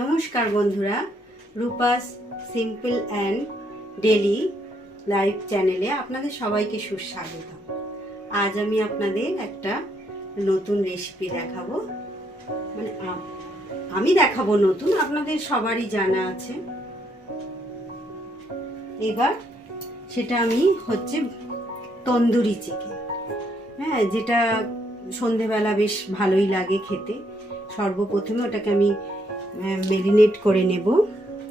নমস্কার বন্ধুরা, Rupa's simple and daily life চ্যানেলে আপনাদের সবাইকে সুস্বাগত। আজ আমি আপনাদের একটা নতুন রেসিপি দেখাবো। মানে আমি দেখাবো নতুন, আপনাদের সবারই জানা আছে। এবার সেটা আমি হচ্ছে তন্দুরি চিকেন, যেটা সন্ধেবেলা বেশ ভালোই লাগে খেতে। সর্বপ্রথমে ওটাকে আমি ম্যারিনেট করে নেব।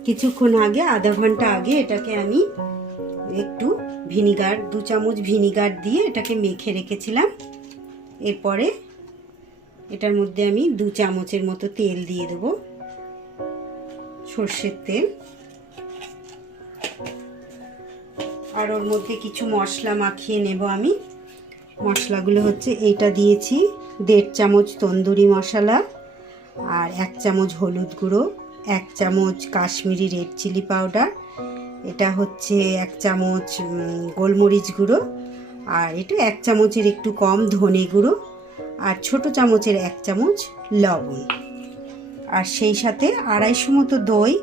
কিছুক্ষণ আগে, আধা ঘন্টা আগে এটাকে আমি একটু ভিনিগার, 2 চামচ ভিনিগার দিয়ে এটাকে মেখে রেখেছিলাম। এরপরে এটার মধ্যে আমি 2 চামচের মতো তেল দিয়ে দেব, সর্ষের তেল। আর ওর মধ্যে কিছু মশলা মাখিয়ে নেব আমি। মশলাগুলো হচ্ছে, এইটা দিয়েছি 1.5 চামচ তন্দুরি মশলা, আর 1 চামচ হলুদ গুঁড়ো, 1 চামচ কাশ্মীরি রেড চিলি পাউডার, এটা হচ্ছে 1 চামচ গোলমরিচ গুঁড়ো, আর এটা 1 চামচের একটু কম ধনে গুঁড়ো, আর ছোট চামচের 1 চামচ লবণ। আর সেই সাথে 250 মতো দই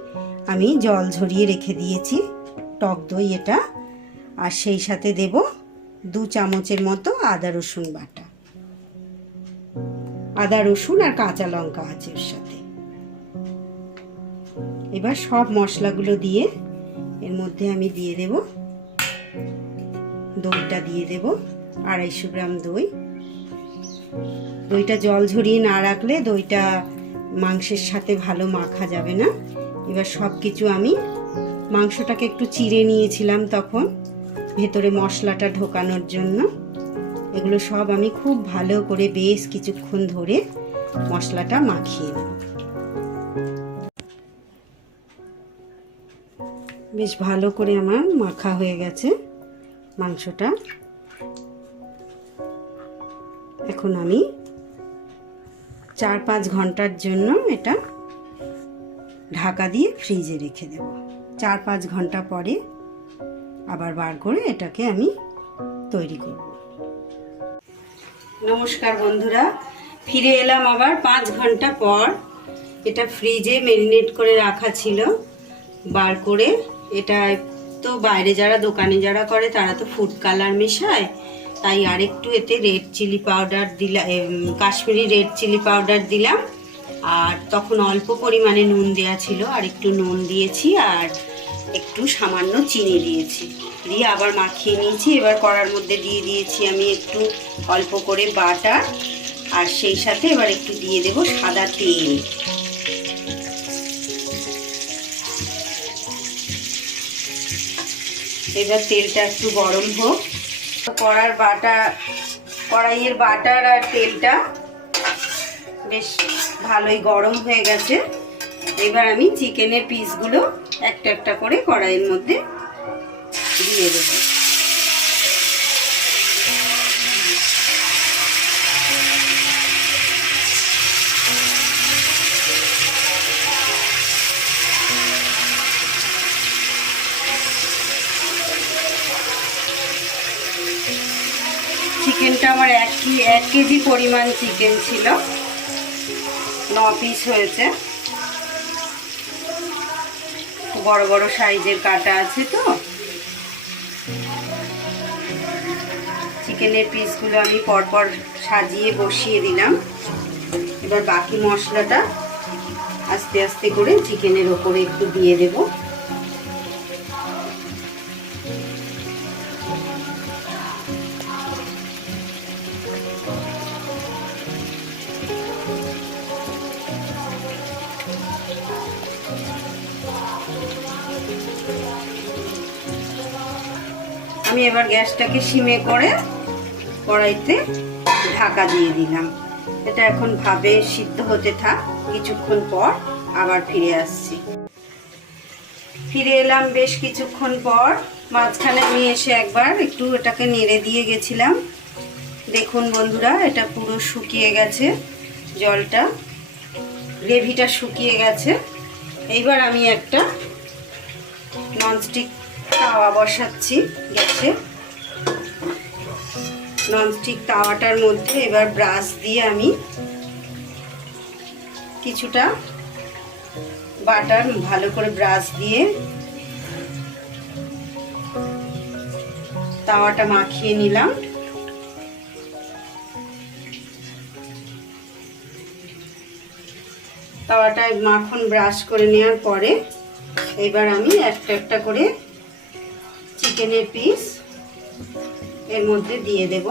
আমি জল ঝরিয়ে রেখে দিয়েছি, টক দই এটা। আর সেই সাথে দেব 2 চামচের মতো আদা রসুন বাটা। আদা রসুন আর কাঁচা লঙ্কা আছে এর সাথে। এবার সব মশলাগুলো দিয়ে এর মধ্যে আমি দিয়ে দেব দইটা, দিয়ে দেব 250 গ্রাম দই। দইটা জল ঝরিয়ে না রাখলে দইটা মাংসের সাথে ভালো মাখা যাবে না। এবার সব কিছু আমি, মাংসটাকে একটু চিড়ে নিয়েছিলাম তখন ভেতরে মশলাটা ঢোকানোর জন্য। এগুলো সব আমি খুব ভালো করে বেশ কিছুক্ষণ ধরে মশলাটা মাখিয়ে নেব। বেশ ভালো করে আমার মাখা হয়ে গেছে মাংসটা। এখন আমি 4-5 ঘন্টার জন্য এটা ঢাকা দিয়ে ফ্রিজে রেখে দেব। 4-5 ঘন্টা পরে আবার বার করে এটাকে আমি তৈরি করব। নমস্কার বন্ধুরা, ফিরে এলাম আবার 5 ঘন্টা পর। এটা ফ্রিজে ম্যারিনেট করে রাখা ছিল, বার করে। এটা তো বাইরে যারা, দোকানে যারা করে তারা তো ফুড কালার মেশায়, তাই আরেকটু এতে রেড চিলি পাউডার দিলাম, কাশ্মীরি রেড চিলি পাউডার দিলাম। আর তখন অল্প পরিমাণে নুন দেওয়া ছিল, আর একটু নুন দিয়েছি, আর একটু সামান্য চিনি দিয়েছি, দিয়ে আবার মাখিয়ে নিয়েছি। এবার কড়ার মধ্যে দিয়ে দিয়েছি আমি একটু অল্প করে বাটার, আর সেই সাথে এবার একটু দিয়ে দেব সাদা তেল। এবার তেলটা একটু গরম হোক। কড়াইয়ের বাটার আর তেলটা বেশ ভালোই গরম হয়ে গেছে। এবার আমি চিকেনের পিসগুলো একটা একটা করে কড়াইয়ের মধ্যে দিয়ে দেব। চিকেনটা আমার 1 কেজি পরিমাণ চিকেন ছিল, 9 পিস হয়েছে। বড় বড় সাইজের কাটা আছে তো। চিকেনের পিসগুলো আমি পরপর সাজিয়ে বসিয়ে দিলাম। এবার বাকি মশলাটা আস্তে আস্তে করে চিকেনের ওপরে একটু দিয়ে দেব। আমি এবার গ্যাসটাকে সিমে করে কড়াইতে ঢাকা দিয়ে দিলাম। এটা এখন ভাবে সিদ্ধ হতে থাক। কিছুক্ষণ পর আবার ফিরে আসছি। ফিরে এলাম বেশ কিছুক্ষণ পর। মাঝখানে আমি এসে একবার একটু এটাকে নেড়ে দিয়ে গেছিলাম। দেখুন বন্ধুরা, এটা পুরো শুকিয়ে গেছে, জলটা, গ্রেভিটা শুকিয়ে গেছে। এইবার আমি একটা ননস্টিক তাওয়া বসাচ্ছি গ্যাসে। ননস্টিক তাওয়াটার মধ্যে এবার ব্রাশ দিয়ে আমি কিছুটা বাটার ভালো করে ব্রাশ দিয়ে তাওয়াটা মাখিয়ে নিলাম। তাওয়াটায় মাখন ব্রাশ করে নেওয়ার পরে এবার আমি একটা একটা করে চিকেনের পিস এর মধ্যে দিয়ে দেব।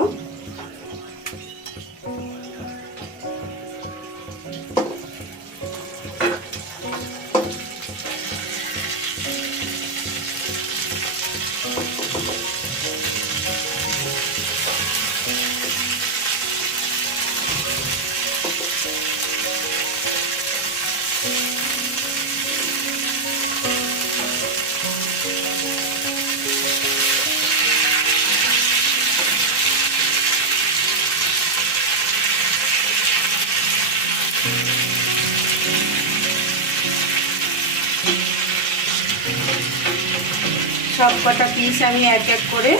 সব কটা পিস আমি এক এক করে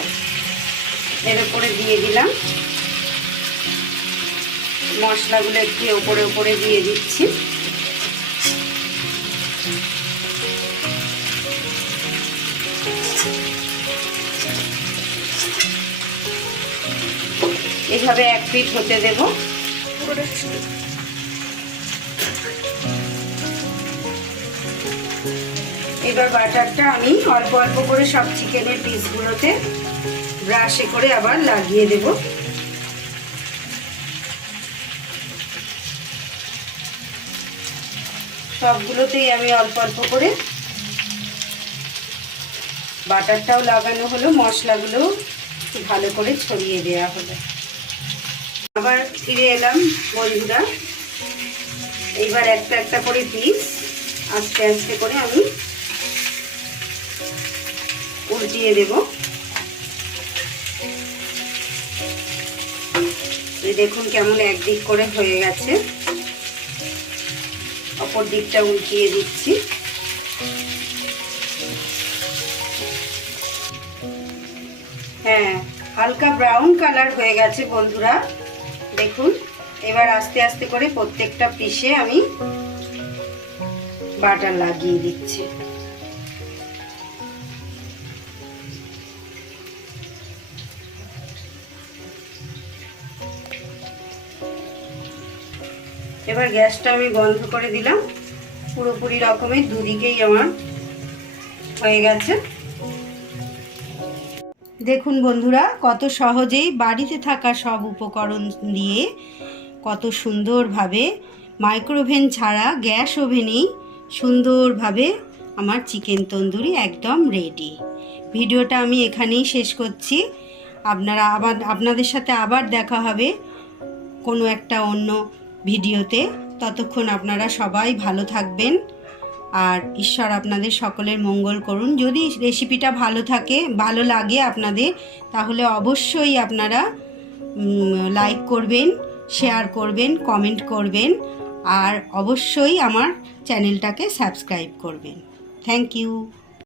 এর উপরে দিয়ে দিলাম। মশলাগুলো একটু উপরে উপরে দিয়ে দিচ্ছি। এইভাবে এক পিঠ হতে দেব। এবার বাটারটা আমি অল্প অল্প করে সব চিকেনের পিসগুলোতে ব্রাশে করে আবার লাগিয়ে দেব। সবগুলোতেই আমি অল্প অল্প করে বাটারটাও লাগানো হলো, মশলাগুলো ভালো করে ছড়িয়ে দেওয়া হলো। আবার ফিরে এলাম বন্ধুরা। এইবার একটা একটা করে পিস আস্তে আস্তে করে আমি উল্টিয়ে দেব। দেখুন কেমন একদিক করে হয়ে গেছে, অপর দিকটা উল্টিয়ে দিচ্ছি। হ্যাঁ, হালকা ব্রাউন কালার হয়ে গেছে বন্ধুরা, দেখুন। এবার আস্তে আস্তে করে প্রত্যেকটা পিসে আমি বাটার লাগিয়ে দিচ্ছি। এবার গ্যাসটা আমি বন্ধ করে দিলাম। পুরোপুরি রকমের দুদিকেই আমার হয়ে গেছে। দেখুন বন্ধুরা, কত সহজেই বাড়িতে থাকা সব উপকরণ দিয়ে কত সুন্দরভাবে মাইক্রোওভেন ছাড়া গ্যাস ওভেনেই সুন্দরভাবে আমার চিকেন তন্দুরি একদম রেডি। ভিডিওটা আমি এখানেই শেষ করছি। আপনাদের সাথে আবার দেখা হবে কোনো একটা অন্য ভিডিওতে। ততক্ষণ আপনারা সবাই ভালো থাকবেন আর ঈশ্বর আপনাদের সকলের মঙ্গল করুন। যদি রেসিপিটা ভালো লাগে আপনাদের, তাহলে অবশ্যই আপনারা লাইক করবেন, শেয়ার করবেন, কমেন্ট করবেন আর অবশ্যই আমার চ্যানেলটাকে সাবস্ক্রাইব করবেন। Thank you.